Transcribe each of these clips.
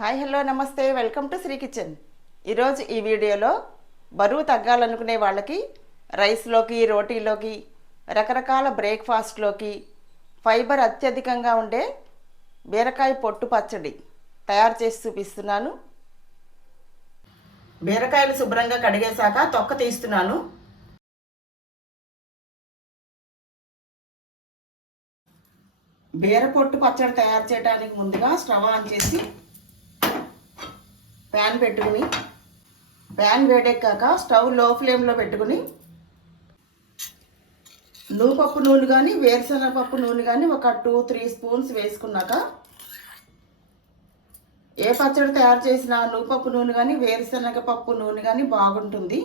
Hi hello నమస్తే welcome to Shri kitchen. ఈరోజు ఈ వీడియోలో బరువు తగ్గాలనుకునే వాళ్ళకి రైస్లోకి రోటీలోకి రకరకాల బ్రేక్ఫాస్ట్లోకి ఫైబర్ అత్యధికంగా ఉండే బీరకాయ పొట్టు పచ్చడి తయారు చేసి చూపిస్తున్నాను. బీరకాయలు శుభ్రంగా కడిగేశాక తొక్క తీస్తున్నాను. బీర పొట్టు పచ్చడి తయారు చేయడానికి ముందుగా స్టవ్ ఆన్ చేసి ప్యాన్ పెట్టుకుని ప్యాన్ వేడెక్కాక స్టవ్ లో ఫ్లేమ్లో పెట్టుకుని నూపప్పు నూనె కానీ వేరుశనగపప్పు నూనె కానీ ఒక 2-3 స్పూన్స్ వేసుకున్నాక, ఏ పచ్చడి తయారు చేసినా నూపప్పు నూనె కానీ వేరుశనగపప్పు నూనె కానీ బాగుంటుంది.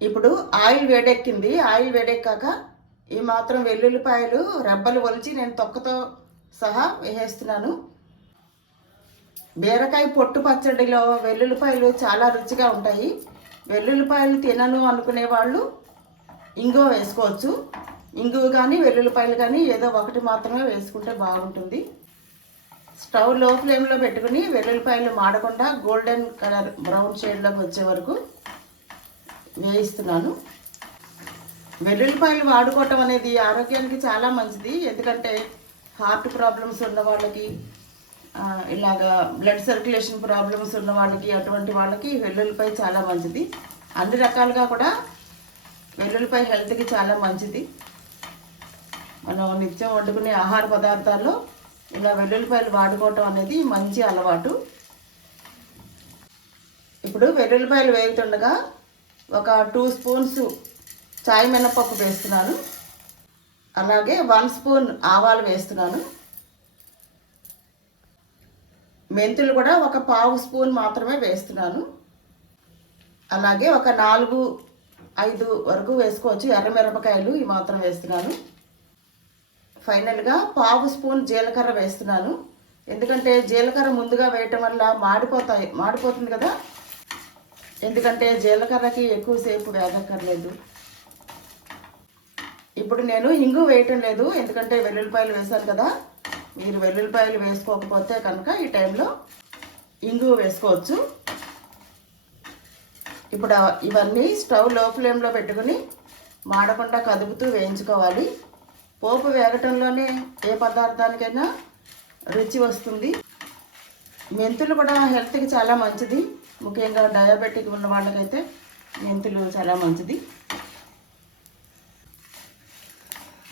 ఇప్పుడు ఆయిల్ వేడెక్కింది. ఆయిల్ వేడెక్కాక ఈ మాత్రం వెల్లుల్లిపాయలు రెబ్బలు ఒలిచి నేను తొక్కతో సహా వేసేస్తున్నాను. బీరకాయ పొట్టు పచ్చడిలో వెల్లుల్లిపాయలు చాలా రుచిగా ఉంటాయి. వెల్లుల్లిపాయలు తినను అనుకునే వాళ్ళు ఇంగువ వేసుకోవచ్చు. ఇంగువ కానీ వెల్లుల్లిపాయలు కానీ ఏదో ఒకటి మాత్రమే వేసుకుంటే బాగుంటుంది. స్టవ్ లో ఫ్లేమ్లో పెట్టుకుని వెల్లుల్లిపాయలు మాడకుండా గోల్డెన్ కలర్ బ్రౌన్ షేడ్లోకి వచ్చే వరకు వేయిస్తున్నాను. వెల్లుల్లిపాయలు వాడుకోవటం అనేది ఆరోగ్యానికి చాలా మంచిది. ఎందుకంటే హార్ట్ ప్రాబ్లమ్స్ ఉన్న వాళ్ళకి, ఇలాగా బ్లడ్ సర్క్యులేషన్ ప్రాబ్లమ్స్ ఉన్న వాళ్ళకి, అటువంటి వాళ్ళకి వెల్లుల్లిపాయ చాలా మంచిది. అన్ని రకాలుగా కూడా వెల్లుల్లిపాయ హెల్త్కి చాలా మంచిది. మనం నిత్యం వండుకునే ఆహార పదార్థాల్లో ఇలా వెల్లుల్లిపాయలు వాడుకోవటం అనేది మంచి అలవాటు. ఇప్పుడు వెల్లుల్లిపాయలు వేగుతుండగా ఒక 2 స్పూన్స్ చాయ్ మినపప్పు వేస్తున్నాను. అలాగే 1 స్పూన్ ఆవాలు వేస్తున్నాను. మెంతులు కూడా ఒక 1/2 స్పూన్ మాత్రమే వేస్తున్నాను. అలాగే ఒక 4-5 వరకు వేసుకోవచ్చు ఎర్రమిరపకాయలు, ఈ మాత్రం వేస్తున్నాను. ఫైనల్గా 1/2 స్పూన్ జీలకర్ర వేస్తున్నాను. ఎందుకంటే జీలకర్ర ముందుగా వేయటం వల్ల మాడిపోతుంది కదా. ఎందుకంటే జీలకర్రకి ఎక్కువసేపు వేగక్కర్లేదు. ఇప్పుడు నేను ఇంగు వేయటం లేదు, ఎందుకంటే వెల్లుల్లిపాయలు వేశాను కదా. మీరు వెల్లుల్లిపాయలు వేసుకోకపోతే కనుక ఈ టైంలో ఇంగువ వేసుకోవచ్చు. ఇప్పుడు ఇవన్నీ స్టవ్ లో ఫ్లేమ్లో పెట్టుకుని మాడకుండా కదుపుతూ వేయించుకోవాలి. పోపు వేగటంలోనే ఏ పదార్థానికైనా రుచి వస్తుంది. మెంతులు కూడా హెల్త్కి చాలా మంచిది. ముఖ్యంగా డయాబెటిక్ ఉన్న వాళ్ళకైతే మెంతులు చాలా మంచిది.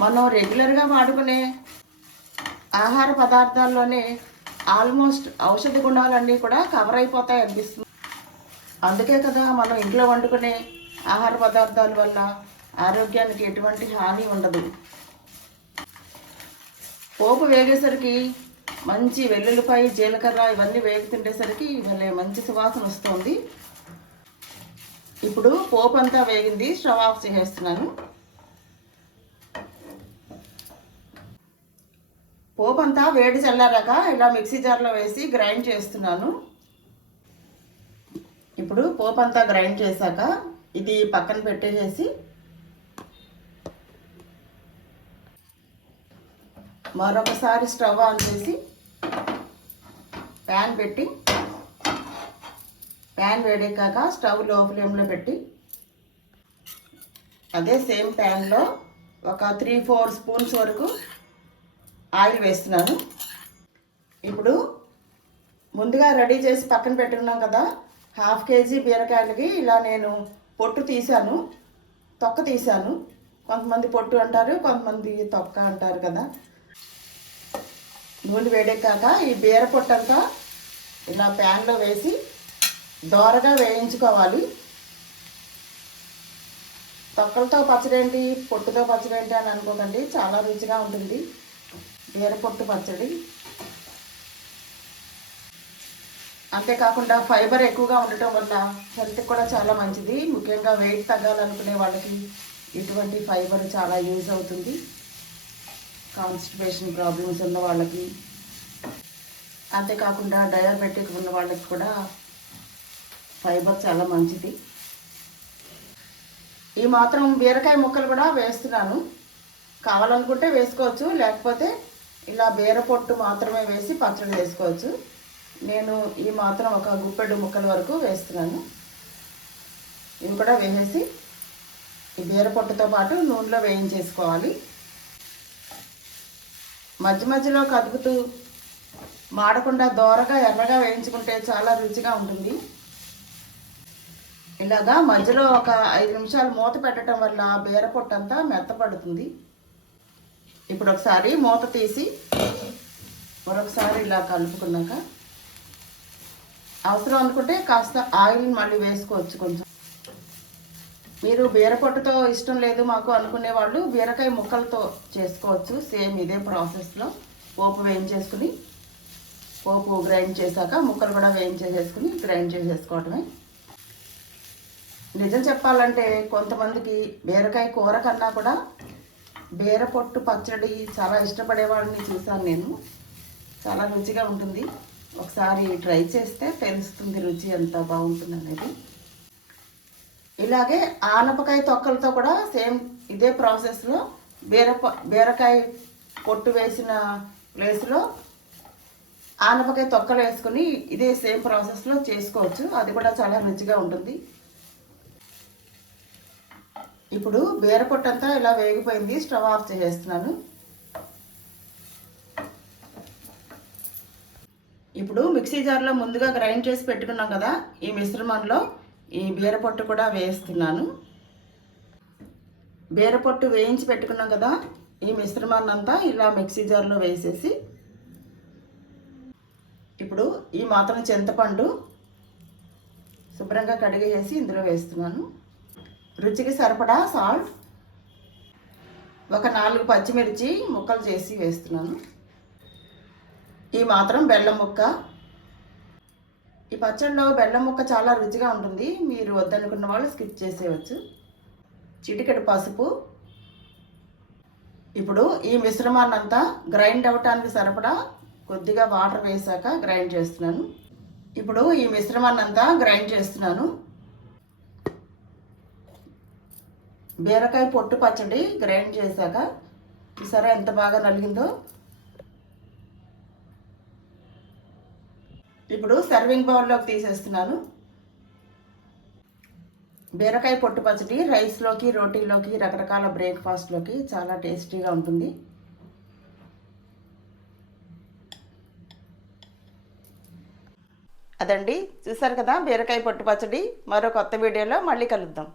మనం రెగ్యులర్గా వాడుకునే ఆహార పదార్థాల్లోనే ఆల్మోస్ట్ ఔషధ గుణాలన్నీ కూడా కవర్ అయిపోతాయి అనిపిస్తుంది. అందుకే కదా మనం ఇంట్లో వండుకునే ఆహార పదార్థాల వల్ల ఆరోగ్యానికి ఎటువంటి హాని ఉండదు. పోపు వేగేసరికి మంచి వెల్లుల్లిపాయ, జీలకర్ర ఇవన్నీ వేగుతుండేసరికి ఇవన్నీ మంచి సువాసన వస్తుంది. ఇప్పుడు పోపు అంతా వేగింది, స్టవ్ ఆఫ్ చేసేస్తున్నాను. పోపు అంతా వేడి చల్లారాక ఇలా మిక్సీ జార్లో వేసి గ్రైండ్ చేస్తున్నాను. ఇప్పుడు పోపు అంతా గ్రైండ్ చేశాక ఇది పక్కన పెట్టేసేసి మరొకసారి స్టవ్ ఆన్ చేసి ప్యాన్ పెట్టి, ప్యాన్ వేడెక్కాక స్టవ్ లో ఫ్లేమ్లో పెట్టి అదే సేమ్ ప్యాన్లో ఒక 3-4 స్పూన్స్ వరకు ఆయిల్ వేస్తున్నాను. ఇప్పుడు ముందుగా రెడీ చేసి పక్కన పెట్టుకున్నాం కదా, 1/2 కేజీ బీరకాయలకి ఇలా నేను పొట్టు తీసాను, తొక్క తీసాను. కొంతమంది పొట్టు అంటారు, కొంతమంది తొక్క అంటారు కదా. నూనె వేడెక్కాక ఈ బీర పొట్టు అంతా ఇలా ప్యాన్లో వేసి దోరగా వేయించుకోవాలి. తొక్కలతో పచ్చడేంటి, పొట్టుతో పచ్చడేంటి అని అనుకోకండి, చాలా రుచిగా ఉంటుంది బీర పొట్టు పచ్చడి. అంతేకాకుండా ఫైబర్ ఎక్కువగా ఉండటం వల్ల హెల్త్కి కూడా చాలా మంచిది. ముఖ్యంగా వెయిట్ తగ్గాలనుకునే వాళ్ళకి ఇటువంటి ఫైబర్ చాలా యూజ్ అవుతుంది. కాన్స్టిపేషన్ ప్రాబ్లమ్స్ ఉన్న వాళ్ళకి, అంతేకాకుండా డయాబెటిక్ ఉన్న వాళ్ళకి కూడా ఫైబర్ చాలా మంచిది. ఈ మాత్రం బీరకాయ ముక్కలు కూడా వేస్తున్నాను. కావాలనుకుంటే వేసుకోవచ్చు, లేకపోతే ఇలా బీర పొట్టు మాత్రమే వేసి పచ్చడి వేసుకోవచ్చు. నేను ఈ మాత్రం ఒక గుప్పెడు ముక్కల వరకు వేస్తున్నాను. ఇవి కూడా వేసేసి ఈ బీరపొట్టుతో పాటు నూనెలో వేయించేసుకోవాలి. మధ్య మధ్యలో కదుపుతూ మాడకుండా దోరగా ఎర్రగా వేయించుకుంటే చాలా రుచిగా ఉంటుంది. ఇలాగా మధ్యలో ఒక 5 నిమిషాలు మూత పెట్టడం వల్ల బీరపొట్టు అంతా మెత్తపడుతుంది. ఇప్పుడు ఒకసారి మూత తీసి మరొకసారి ఇలా కలుపుకున్నాక అవసరం అనుకుంటే కాస్త ఆయిల్ మళ్ళీ వేసుకోవచ్చు. కొంచెం మీరు బీరపొట్టుతో ఇష్టం లేదు మాకు అనుకునే వాళ్ళు బీరకాయ ముక్కలతో చేసుకోవచ్చు. సేమ్ ఇదే ప్రాసెస్లో పోపు వేయించేసుకుని పోపు గ్రైండ్ చేశాక ముక్కలు కూడా వేయించేసేసుకుని గ్రైండ్ చేసేసుకోవటమే. నిజం చెప్పాలంటే కొంతమందికి బీరకాయ కూర కన్నా కూడా బీరపొట్టు పచ్చడి చాలా ఇష్టపడే వాళ్ళని చూశాను నేను. చాలా రుచిగా ఉంటుంది. ఒకసారి ట్రై చేస్తే తెలుస్తుంది రుచి ఎంత బాగుంటుంది అనేది. ఇలాగే ఆనపకాయ తొక్కలతో కూడా సేమ్ ఇదే ప్రాసెస్లో బీరకాయ పొట్టు వేసిన ప్లేస్లో ఆనపకాయ తొక్కలు వేసుకొని ఇదే సేమ్ ప్రాసెస్లో చేసుకోవచ్చు. అది కూడా చాలా రుచిగా ఉంటుంది. ఇప్పుడు బీరపొట్టు అంతా ఇలా వేగిపోయింది. స్టవ్ ఆఫ్ చేసేస్తున్నాను. ఇప్పుడు మిక్సీ జార్లో ముందుగా గ్రైండ్ చేసి పెట్టుకున్నాం కదా, ఈ మిశ్రమంలో ఈ బీరపొట్టు కూడా వేస్తున్నాను. బీరపొట్టు వేయించి పెట్టుకున్నాం కదా, ఈ మిశ్రమాన్ని అంతా ఇలా మిక్సీ జార్లో వేసేసి ఇప్పుడు ఈ మాత్రం చింతపండు శుభ్రంగా కడిగేసి ఇందులో వేస్తున్నాను. రుచికి సరిపడా సాల్ట్, ఒక 4 పచ్చిమిర్చి ముక్కలు చేసి వేస్తున్నాను. ఈ మాత్రం బెల్లం ముక్క. ఈ పచ్చడిలో బెల్లం ముక్క చాలా రుచిగా ఉంటుంది. మీరు వద్దనుకున్న వాళ్ళు స్కిప్ చేసేయచ్చు. చిటికెడు పసుపు. ఇప్పుడు ఈ మిశ్రమాన్ని అంతా గ్రైండ్ అవ్వటానికి సరిపడా కొద్దిగా వాటర్ వేసాక గ్రైండ్ చేస్తున్నాను. ఇప్పుడు ఈ మిశ్రమాన్ని అంతా గ్రైండ్ చేస్తున్నాను. బీరకాయ పొట్టు పచ్చడి గ్రైండ్ చేశాక చూసారా ఎంత బాగా నలిగిందో. ఇప్పుడు సర్వింగ్ బౌల్లోకి తీసేస్తున్నాను. బీరకాయ పొట్టు పచ్చడి రైస్లోకి, రోటీలోకి, రకరకాల బ్రేక్ఫాస్ట్లోకి చాలా టేస్టీగా ఉంటుంది. అదండి, చూసారు కదా బీరకాయ పొట్టు పచ్చడి. మరో కొత్త వీడియోలో మళ్ళీ కలుద్దాం.